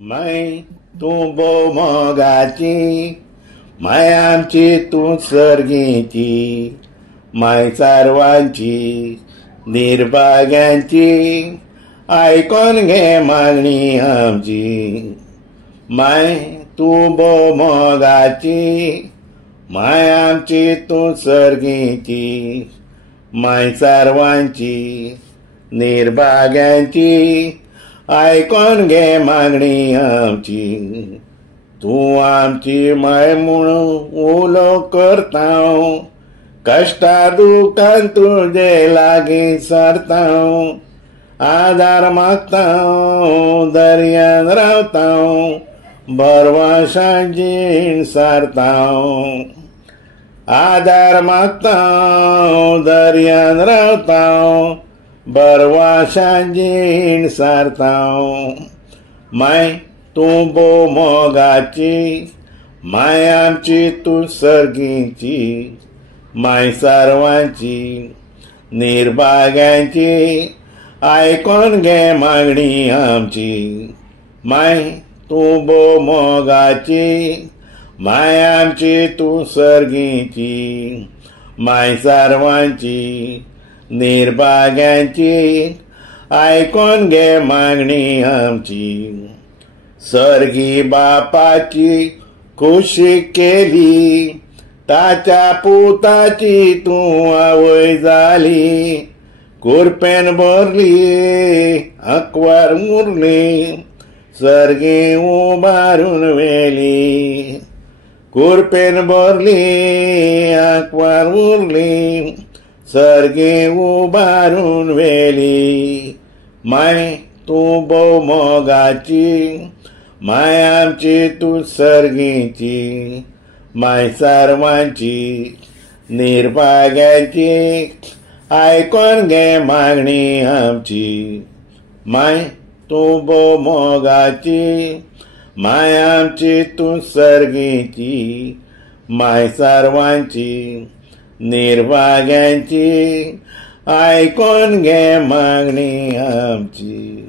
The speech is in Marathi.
माय तू मोगाची, माय आमची तू सर्गीची, माय सर्वांची निर्भाग्यांची ऐकून घे मागणी आमची. माय तू मोगाची, माय आमची तू सर्गीची, माय सर्वांची निर्भाग्यांची ऐकून घे मागणी आमची. तू आमची माय म्हणून उलो करताव, कष्टा दुखान तुझे लागी सरताव, आधार मागताव दर्यान रावताव, बरवाशांजीण सारताव. आधार मागताव दर्यान रावताव, बरवाशांजीण सारताव. माय तू मोगाची, माय आमची तू सर्गीची, माय सर्वांची निर्भाग्यांची ऐकून घे मागणी आमची. माय तू मोगाची, माय आमची तू सर्गीची, माय सर्वांची निर्भाग्यांची ऐकून घे मागणी आमची. सर्गी बापाची खुशी केली, ताच्या पुताची तू आवय झाली, कुरपेन भरली अकवार मुरली, सर्गी उभारून वेली. कुरपेन भरली अकवार मुरली, सर्गी उभारून वेली. माय तू मोगाची, माय आमची तू सर्गीची, माय सर्वांची निर्भाग्यांची ऐकून घे मागणी आमची. माय तू मोगाची, माय आमची तू सर्गीची, माय सर्वांची निर्भाग्यांची ऐकून घे मागणी आमची.